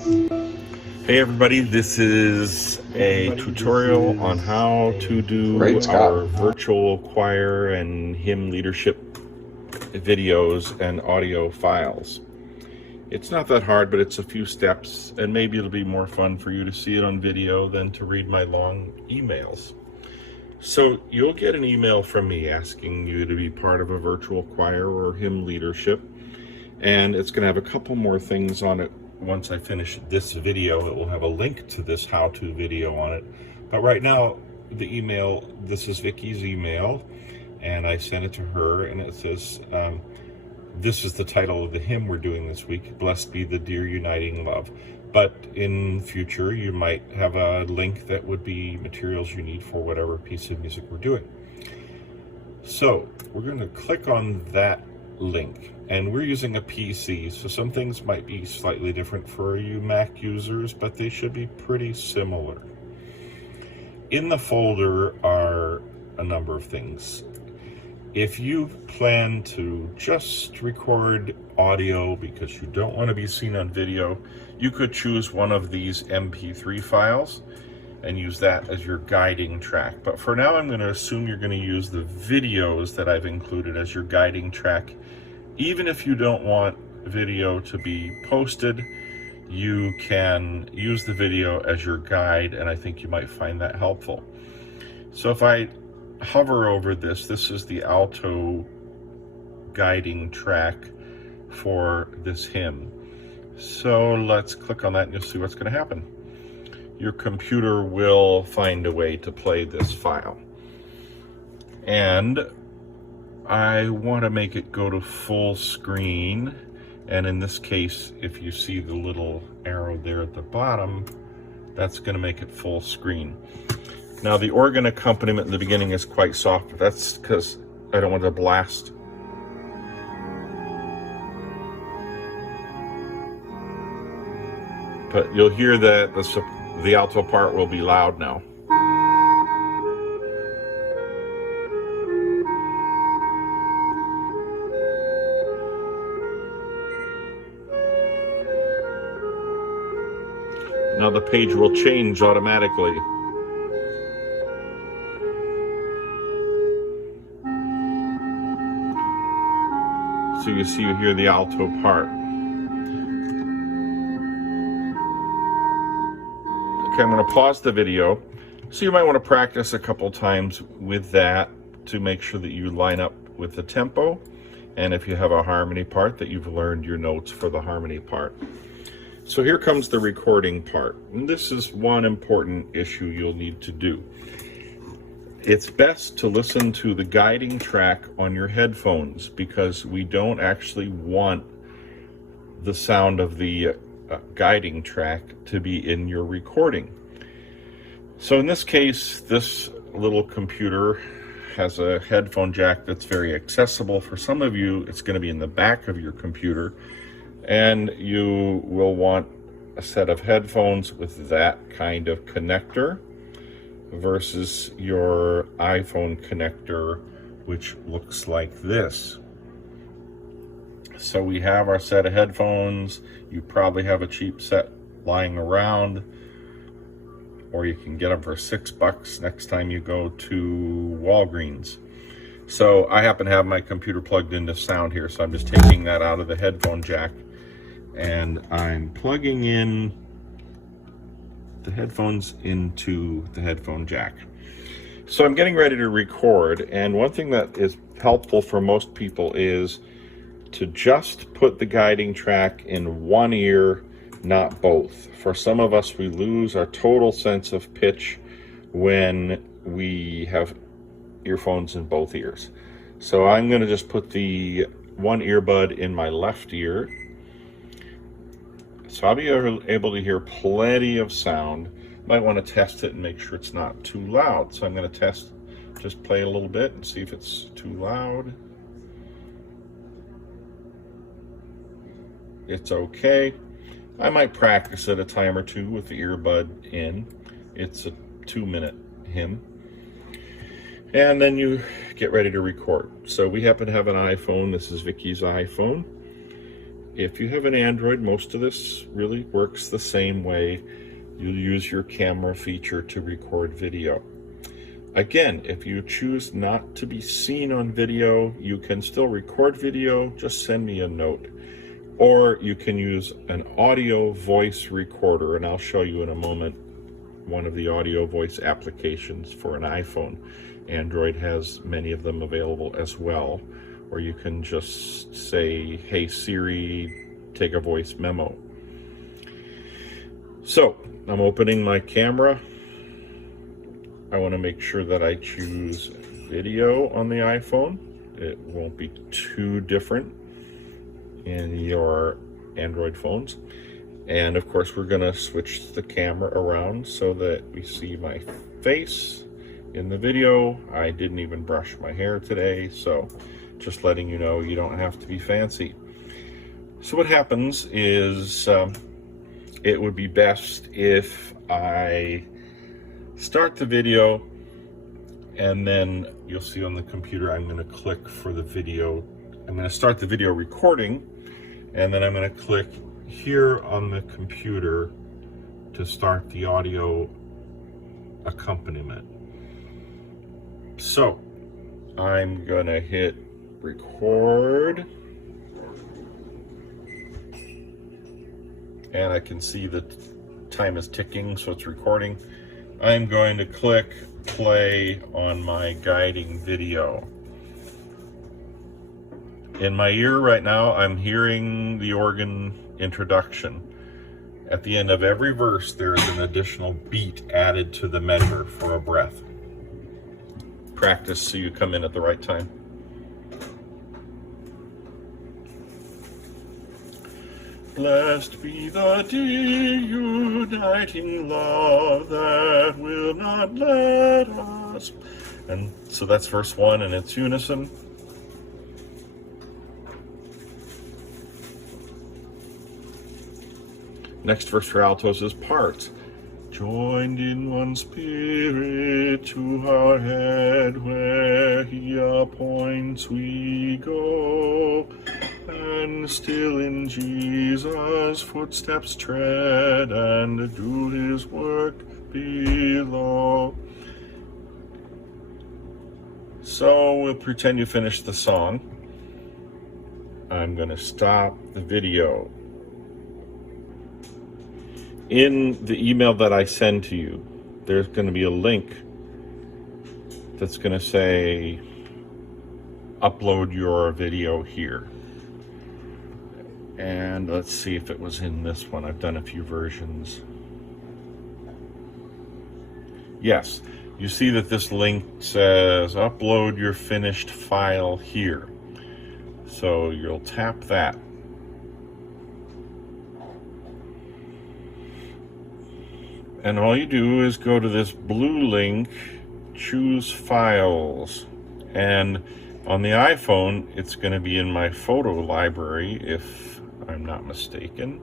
Hey everybody, this is a tutorial on how to do Great, Scott. our virtual choir and hymn leadership videos and audio files. It's not that hard, but it's a few steps, and maybe it'll be more fun for you to see it on video than to read my long emails. So you'll get an email from me asking you to be part of a virtual choir or hymn leadership, and it's going to have a couple more things on it. Once I finish this video, it will have a link to this how-to video on it. But right now, the email, this is Vicky's email, and I sent it to her, and it says, this is the title of the hymn we're doing this week, Blessed Be the Dear Uniting Love. But in future, you might have a link that would be materials you need for whatever piece of music we're doing. So we're going to click on that link, and we're using a PC, so some things might be slightly different for you Mac users, but they should be pretty similar. In the folder are a number of things. If you plan to just record audio because you don't want to be seen on video, you could choose one of these MP3 files and use that as your guiding track. But for now, I'm going to assume you're going to use the videos that I've included as your guiding track. Even if you don't want video to be posted, you can use the video as your guide, and I think you might find that helpful. So if I hover over this, this is the alto guiding track for this hymn. So let's click on that and you'll see what's going to happen. Your computer will find a way to play this file. And I want to make it go to full screen. And in this case, if you see the little arrow there at the bottom, that's going to make it full screen. Now the organ accompaniment in the beginning is quite soft, but that's because I don't want to blast. But you'll hear that the alto part will be loud now. Now the page will change automatically. So you hear the alto part. Okay, I'm going to pause the video. So you might want to practice a couple times with that to make sure that you line up with the tempo. And if you have a harmony part, that you've learned your notes for the harmony part. So here comes the recording part. And this is one important issue you'll need to do. It's best to listen to the guiding track on your headphones because we don't actually want the sound of the guiding track to be in your recording. So in this case, this little computer has a headphone jack that's very accessible. For some of you, it's going to be in the back of your computer, and you will want a set of headphones with that kind of connector versus your iPhone connector, which looks like this. So we have our set of headphones. You probably have a cheap set lying around, or you can get them for $6 next time you go to Walgreens. So I happen to have my computer plugged into sound here, so I'm just taking that out of the headphone jack and I'm plugging in the headphones into the headphone jack. So I'm getting ready to record, and one thing that is helpful for most people is to just put the guiding track in one ear, not both. For some of us, we lose our total sense of pitch when we have earphones in both ears. So I'm going to just put the one earbud in my left ear. So I'll be able to hear plenty of sound. Might want to test it and make sure it's not too loud. So I'm going to just play a little bit and see if it's too loud. It's okay. I might practice it a time or two with the earbud in. It's a 2-minute hymn. And then you get ready to record. So we happen to have an iPhone. This is Vicky's iPhone. if you have an Android, most of this really works the same way. You'll use your camera feature to record video. Again, if you choose not to be seen on video, you can still record video. Just send me a note. Or you can use an audio voice recorder, and I'll show you in a moment one of the audio voice applications for an iPhone. Android has many of them available as well. Or you can just say, hey Siri, take a voice memo. So, I'm opening my camera. I want to make sure that I choose video on the iPhone. It won't be too different in your Android phones. And of course, we're going to switch the camera around so that we see my face in the video. I didn't even brush my hair today, so just letting you know you don't have to be fancy. So what happens is it would be best if I start the video, and then you'll see on the computer I'm going to click for the video. I'm going to start the video recording, and then I'm going to click here on the computer to start the audio accompaniment. So I'm going to hit record, and I can see the time is ticking, so it's recording. I'm going to click play on my guiding video. In my ear right now, I'm hearing the organ introduction. At the end of every verse, there is an additional beat added to the measure for a breath. Practice so you come in at the right time. Blessed be the day, uniting love that will not let us. And so that's verse 1, and it's unison. Next verse for altos is parts. Joined in one spirit to our head, where he appoints we go, and still in Jesus' footsteps tread, and do his work below. So we'll pretend you finished the song. I'm going to stop the video. In the email that I send to you, there's going to be a link that's going to say, upload your video here. And let's see if it was in this one. I've done a few versions. Yes, you see that this link says, upload your finished file here. So you'll tap that. And all you do is go to this blue link, choose files. And on the iPhone, it's going to be in my photo library, if I'm not mistaken.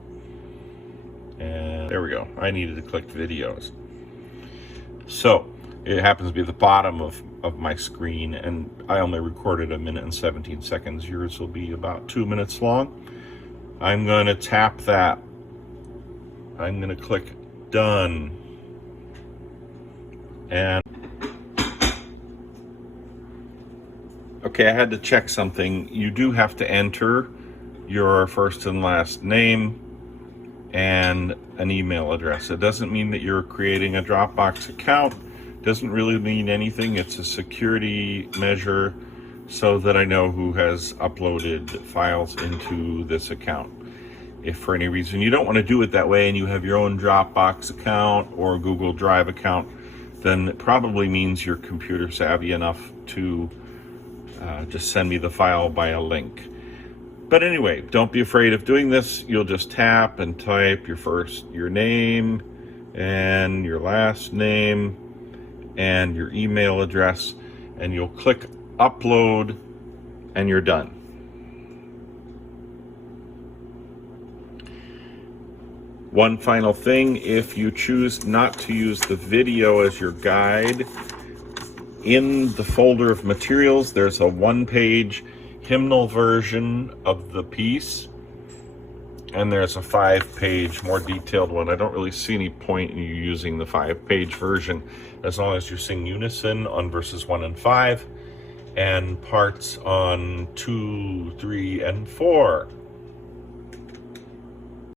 And there we go. I needed to click videos. So it happens to be at the bottom of my screen, and I only recorded 1 minute and 17 seconds. Yours will be about 2 minutes long. I'm going to tap that. I'm going to click done. And okay, I had to check something. You do have to enter your first and last name and an email address. It doesn't mean that you're creating a Dropbox account. It doesn't really mean anything. It's a security measure so that I know who has uploaded files into this account. If for any reason you don't want to do it that way and you have your own Dropbox account or Google Drive account, then it probably means you're computer savvy enough to just send me the file by a link. But anyway, don't be afraid of doing this. You'll just tap and type your name and your last name and your email address, and you'll click upload and you're done. One final thing, if you choose not to use the video as your guide, in the folder of materials, there's a one-page hymnal version of the piece. And there's a 5-page, more detailed one. I don't really see any point in you using the 5-page version as long as you sing unison on verses 1 and 5 and parts on 2, 3, and 4.